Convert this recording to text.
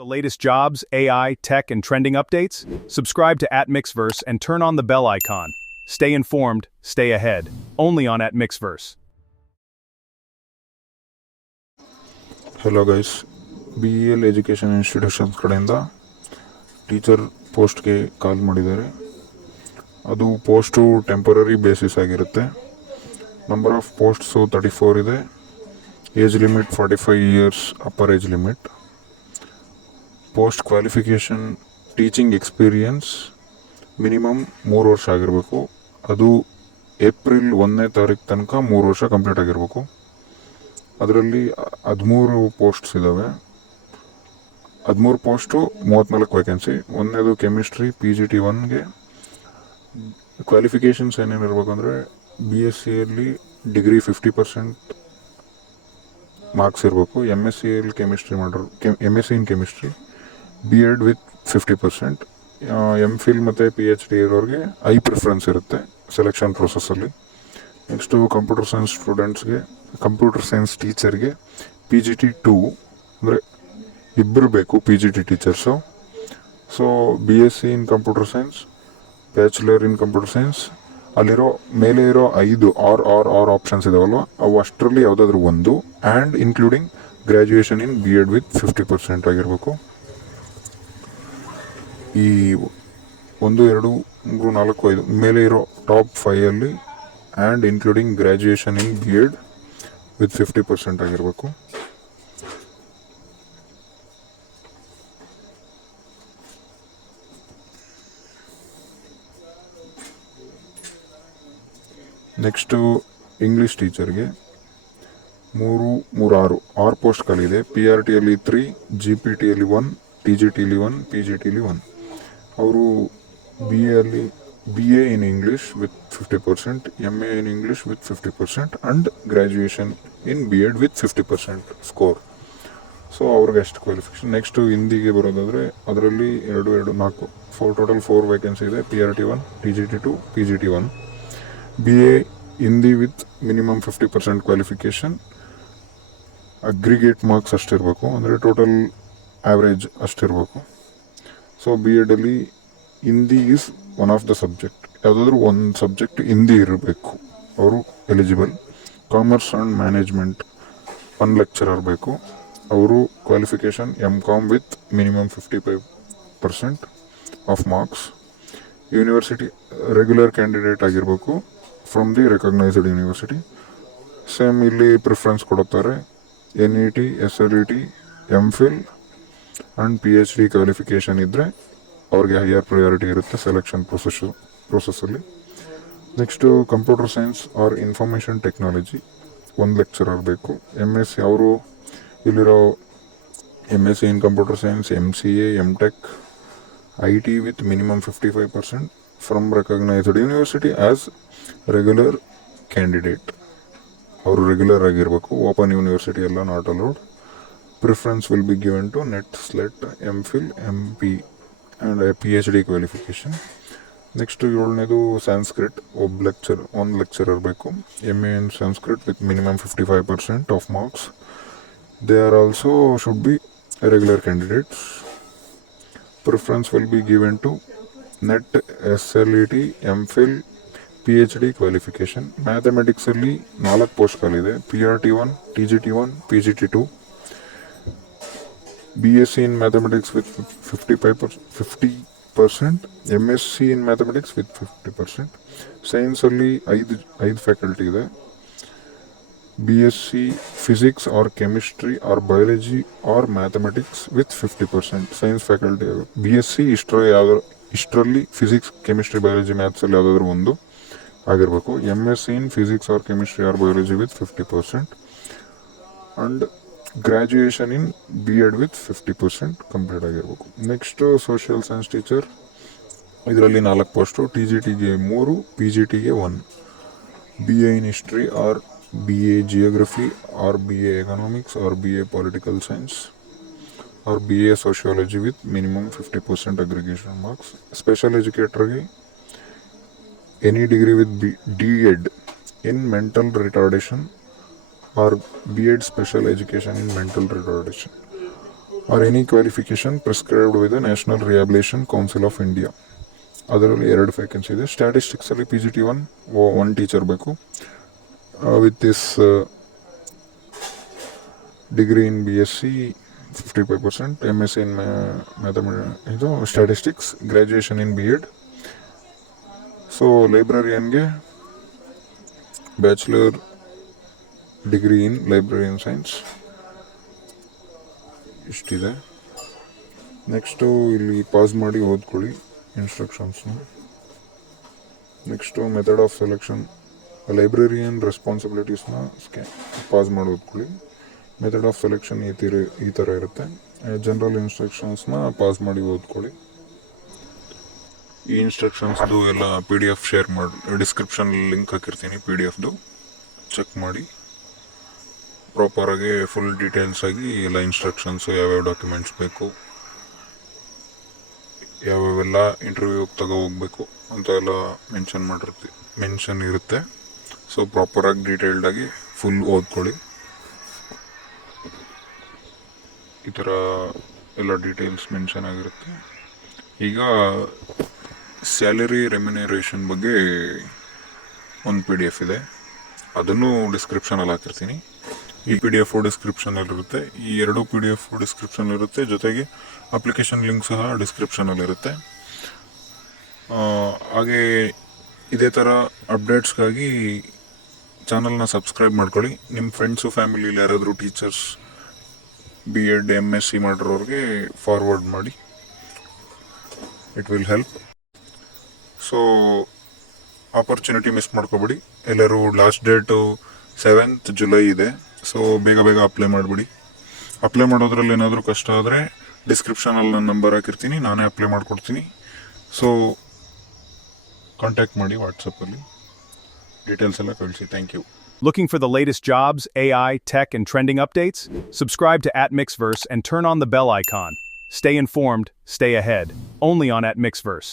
The latest jobs, AI, tech, and trending updates? Subscribe to @Mixverse and turn on the bell icon. Stay informed, stay ahead. Only on @Mixverse. Hello guys, BEL education institutions ಕಡೆಯಿಂದ teacher ಪೋಸ್ಟ್ಗೆ ಕಾಲ್ ಮಾಡಿದ್ದಾರೆ. ಅದು post temporary basis ಆಗಿರುತ್ತೆ. Number of posts 34 ಇದೆ. Age limit 45 years upper age limit. Post qualification teaching experience minimum 3 ವರ್ಷ ಆಗಿರಬೇಕು. ಅದು April 1ನೇ ತಾರೀಕು ತನಕ 3 ವರ್ಷ ಕಂಪ್ಲೀಟ್ ಆಗಿರಬೇಕು. ಅದರಲ್ಲಿ 13 ಪೋಸ್ಟ್ಸ್ ಇದ್ದಾವೆ. 13 ಪೋಸ್ಟು 34 ವೇಕೆನ್ಸಿ. ಒಂದನೇದು ಕೆಮಿಸ್ಟ್ರಿ PGT 1ಗೆ ಕ್ವಾಲಿಫಿಕೇಷನ್ಸ್ ಏನೇನಿರ್ಬೇಕು ಅಂದರೆ BSCಯಲ್ಲಿ ಡಿಗ್ರಿ 50% ಮಾರ್ಕ್ಸ್ ಇರಬೇಕು. MSc ಕೆಮಿಸ್ಟ್ರಿ ಮಾಡೋರು MSc in chemistry, B.Ed with 50%. MPhil ಮತ್ತು PhD ಇರೋರಿಗೆ ಐ ಪ್ರಿಫರೆನ್ಸ್ ಇರುತ್ತೆ ಸೆಲೆಕ್ಷನ್ ಪ್ರೊಸೆಸ್ಸಲ್ಲಿ. ನೆಕ್ಸ್ಟು ಕಂಪ್ಯೂಟರ್ ಸೈನ್ಸ್ ಸ್ಟೂಡೆಂಟ್ಸ್ಗೆ, ಕಂಪ್ಯೂಟರ್ ಸೈನ್ಸ್ ಟೀಚರ್ಗೆ PGT 2 ಅಂದರೆ ಇಬ್ಬರು ಬೇಕು PGT teachers. So BSc in computer science, bachelor in computer science, ಅಲ್ಲಿರೋ ಮೇಲೆ ಇರೋ 5 ಆರ್ ಆಪ್ಷನ್ಸ್ ಇದಾವಲ್ವ, ಅವು ಅಷ್ಟರಲ್ಲಿ ಯಾವುದಾದ್ರೂ ಒಂದು, and including graduation in B.Ed with 50% ಆಗಿರಬೇಕು. ಈ 1, 2, 3, 4, 5 ಮೇಲೆ ಇರೋ ಟಾಪ್ 5ಅಲ್ಲಿ and including graduation in B.Ed with 50% ಆಗಿರಬೇಕು. ನೆಕ್ಸ್ಟು ಇಂಗ್ಲೀಷ್ ಟೀಚರ್ಗೆ 6 ಪೋಸ್ಟ್ ಖಾಲಿದೆ. PRTಯಲ್ಲಿ 3, GPTಯಲ್ಲಿ 1, TGTಯಲ್ಲಿ 1, PGTಯಲ್ಲಿ 1. ಅವರು BA in English with 50%, MA in English with 50% and graduation in B.Ed with 50% score. So ಅವ್ರಿಗೆ ಎಷ್ಟು ಕ್ವಾಲಿಫಿಕೇಷನ್. ನೆಕ್ಸ್ಟು ಹಿಂದಿಗೆ ಬರೋದಾದರೆ ಅದರಲ್ಲಿ 4 ಟೋಟಲ್ 4 ವೇಕೆನ್ಸಿ ಇದೆ. PRT 1, TGT 2, PGT 1. BA Hindi with minimum 50% qualification. Aggregate marks ಅಷ್ಟಿರಬೇಕು, ಅಂದರೆ ಟೋಟಲ್ ಆ್ಯಾವ್ರೇಜ್ ಅಷ್ಟಿರಬೇಕು. ಸೊ B.Edಲ್ಲಿ Hindi is one of the subject. ಯಾವುದಾದ್ರೂ ಒಂದು ಸಬ್ಜೆಕ್ಟ್ ಹಿಂದಿ ಇರಬೇಕು, ಅವರು eligible. Commerce and management 1 lecturer ಬೇಕು. ಅವರು qualification MCom with minimum 55% of marks. University regular candidate ಆಗಿರಬೇಕು from the recognised university. Same ಇಲ್ಲಿ ಪ್ರಿಫರೆನ್ಸ್ ಕೊಡುತ್ತಾರೆ. NET, SLET, MPhil and PhD qualification ಇದ್ದರೆ ಅವ್ರಿಗೆ ಹೈಯರ್ ಪ್ರಯಾರಿಟಿ ಇರುತ್ತೆ ಸೆಲೆಕ್ಷನ್ ಪ್ರೊಸೆಸ್ಸಲ್ಲಿ. Next computer science or information technology 1 lecturer ಬೇಕು. MSc ಅವರು ಇಲ್ಲಿರೋ MSc in computer science, MCA, MTech, IT with minimum 55% from recognised university as regular candidate. ಅವರು regular ಆಗಿರಬೇಕು. Open university ಎಲ್ಲ not allowed. Preference will be given to NET, SLET, MPhil, MP and PhD qualification. Next 7ನೇದು Sanskrit. 1 lecturer ಬೇಕು. MA in Sanskrit with minimum 55% of marks. They are also should be regular candidates. Preference will be given to NET, SLET, MPhil, PhD qualification. ಮ್ಯಾಥಮೆಟಿಕ್ಸಲ್ಲಿ 4 post ಖಾಲಿದೆ. PRT 1, TGT 1, PGT 2. BSc in mathematics with 50%, MSc in mathematics with 50%. ಸೈನ್ಸಲ್ಲಿ 5 faculty ಇದೆ. BSc physics or chemistry or biology or mathematics with 50% science faculty. BSc ಇಷ್ಟರಲ್ಲಿ physics, chemistry, biology, ಮ್ಯಾಥ್ಸಲ್ಲಿ ಯಾವುದಾದ್ರೂ ಒಂದು ಆಗಿರಬೇಕು. MSc in physics or chemistry or biology with 50% and graduation in B.Ed with 50% complete ಆಗಿರಬೇಕು. Next social science teacher. ಇದರಲ್ಲಿ 4 post. TGTಗೆ 3, PGTಗೆ 1. BA in history or BA geography or BA economics or BA political science R BA sociology with minimum 50% aggregation marks. Special ಎಜುಕೇಟರ್ಗೆ any degree with D.Ed in mental retardation or B.Ed special education in mental retardation or any qualification prescribed with the national rehabilitation council of India. ಅದರಲ್ಲಿ 2 vacancy ಇದೆ. ಸ್ಟ್ಯಾಟಿಸ್ಟಿಕ್ಸಲ್ಲಿ PGT 1 teacher ಬೇಕು with this degree in BSc 55%, MSc in ಇದು statistics, graduation in B.Ed. So ಲೈಬ್ರರಿಯನ್ಗೆ bachelor degree in librarian science ಇಷ್ಟಿದೆ. ನೆಕ್ಸ್ಟು ಇಲ್ಲಿ pass ಮಾಡಿ ಓದ್ಕೊಳ್ಳಿ ಇನ್ಸ್ಟ್ರಕ್ಷನ್ಸ್ನ. Next method of selection, librarian ರೆಸ್ಪಾನ್ಸಿಬಿಲಿಟೀಸ್ನ ಪಾಸ್ ಮಾಡಿ ಓದ್ಕೊಳ್ಳಿ. ಮೆಥಡ್ ಆಫ್ ಸೆಲೆಕ್ಷನ್ ಈ ಥರ ಇರುತ್ತೆ. ಜನರಲ್ ಇನ್ಸ್ಟ್ರಕ್ಷನ್ಸ್ನ ಪಾಸ್ ಮಾಡಿ ಓದ್ಕೊಳ್ಳಿ. ಈ ಇನ್ಸ್ಟ್ರಕ್ಷನ್ಸ್ದು ಎಲ್ಲ PDF ಶೇರ್ ಮಾಡಿ, ಡಿಸ್ಕ್ರಿಪ್ಷನ್ ಲಿಂಕ್ ಹಾಕಿರ್ತೀನಿ PDFದು, ಚೆಕ್ ಮಾಡಿ. ಪ್ರಾಪರಾಗಿ ಫುಲ್ ಡೀಟೇಲ್ಸ್ ಆಗಿ ಎಲ್ಲ ಇನ್ಸ್ಟ್ರಕ್ಷನ್ಸು, ಯಾವ್ಯಾವ ಡಾಕ್ಯುಮೆಂಟ್ಸ್ ಬೇಕು, ಯಾವ್ಯಾವೆಲ್ಲ ಇಂಟರ್ವ್ಯೂಗೆ ಹೋಗಬೇಕು ಅಂತ ಎಲ್ಲ ಮೆನ್ಷನ್ ಇರುತ್ತೆ. ಸೊ ಪ್ರಾಪರಾಗಿ ಡೀಟೇಲ್ಡಾಗಿ ಫುಲ್ ಓದ್ಕೊಳ್ಳಿ. ಈ ಥರ ಎಲ್ಲ ಡೀಟೇಲ್ಸ್ ಮೆನ್ಷನ್ ಆಗಿರುತ್ತೆ. ಈಗ ಸ್ಯಾಲರಿ ರೆಮ್ಯುನರೇಷನ್ ಬಗ್ಗೆ ಒಂದು PDF ಇದೆ, ಅದನ್ನು ಡಿಸ್ಕ್ರಿಪ್ಷನಲ್ಲಿ ಹಾಕಿರ್ತೀನಿ. ಈ PDF ಡಿಸ್ಕ್ರಿಪ್ಷನಲ್ಲಿರುತ್ತೆ, ಈ 2 PDF ಡಿಸ್ಕ್ರಿಪ್ಷನಲ್ಲಿರುತ್ತೆ, ಜೊತೆಗೆ ಅಪ್ಲಿಕೇಶನ್ ಲಿಂಕ್ ಸಹ ಡಿಸ್ಕ್ರಿಪ್ಷನಲ್ಲಿರುತ್ತೆ. ಹಾಗೆ ಇದೇ ಥರ ಅಪ್ಡೇಟ್ಸ್ಗಾಗಿ ಚಾನಲ್ನ ಸಬ್ಸ್ಕ್ರೈಬ್ ಮಾಡ್ಕೊಳ್ಳಿ. ನಿಮ್ಮ ಫ್ರೆಂಡ್ಸು ಫ್ಯಾಮಿಲಿಲಿ ಯಾರಾದರೂ ಟೀಚರ್ಸ್ B.Ed MSc ಮಾಡಿರೋರಿಗೆ ಫಾರ್ವರ್ಡ್ ಮಾಡಿ, it will help. So opportunity miss ಮಾಡ್ಕೋಬೇಡಿ. ಎಲ್ಲರೂ ಲಾಸ್ಟ್ ಡೇಟು 7th July ಇದೆ. ಸೊ ಬೇಗ ಅಪ್ಲೈ ಮಾಡಿಬಿಡಿ. ಅಪ್ಲೈ ಮಾಡೋದ್ರಲ್ಲಿ ಏನಾದರೂ ಕಷ್ಟ ಆದರೆ ಡಿಸ್ಕ್ರಿಪ್ಷನಲ್ಲಿ ನನ್ನ ನಂಬರ್ ಹಾಕಿರ್ತೀನಿ, ನಾನೇ ಅಪ್ಲೈ ಮಾಡಿಕೊಡ್ತೀನಿ. ಸೊ ಕಾಂಟ್ಯಾಕ್ಟ್ ಮಾಡಿ ವಾಟ್ಸಪ್ಪಲ್ಲಿ, ಡೀಟೇಲ್ಸ್ ಎಲ್ಲ ಕಳಿಸಿ. Thank you. Looking for the latest jobs, AI, tech, and trending updates? Subscribe to @Mixverse and turn on the bell icon. Stay informed, stay ahead. Only on @Mixverse.